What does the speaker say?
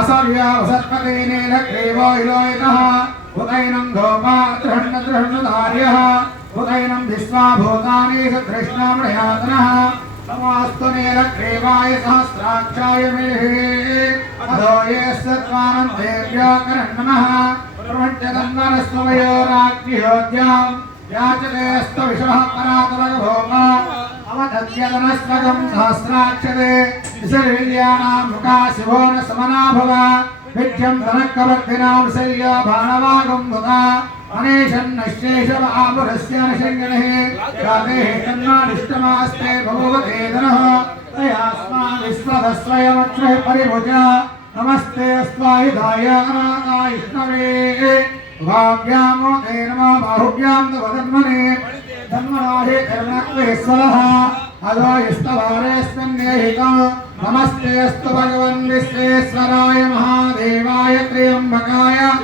असर्व्यावसर्पतेनेन क्लेवो इलोयितः उदैनं धोमा दृढन्नधार्यः उदैनं विश्वा भूतानि सदृष्णामृयातनः नमोऽस्तु नीलग्रीवाय सहस्राक्षाय मिलिः अधो ये सत्त्वानन्देभ्यो करन्नमः प्रपञ्चतन्वनस्त्वमयोराग्निहोद्याम् याचतेऽस्तु विषमः परातलगभौमा अवदत्यदनस्वगं सहस्राक्षते विसर्विल्यानां मुखा शिवो न समना भव विद्यं धनकवर्धिनां शल्यो बाणवागं मुदा अनेशन्नश्चेषवापुरस्य न शङ्गणः यातेः तन्नानिष्टमास्ते भगवते धनः तयास्माविश्वधस्वयमक्षः परिभुजा नमस्ते अस्त्वायुधाय अनाथायिष्णवे भाव्यामो ते नमो बाहुभ्यां तव धन्मने धन्मनाहे कर्मक्वेश्वरः अधो युष्टभारेऽस्मिन् निहितम् नमस्ते अस्तु भगवन् विश्वेश्वराय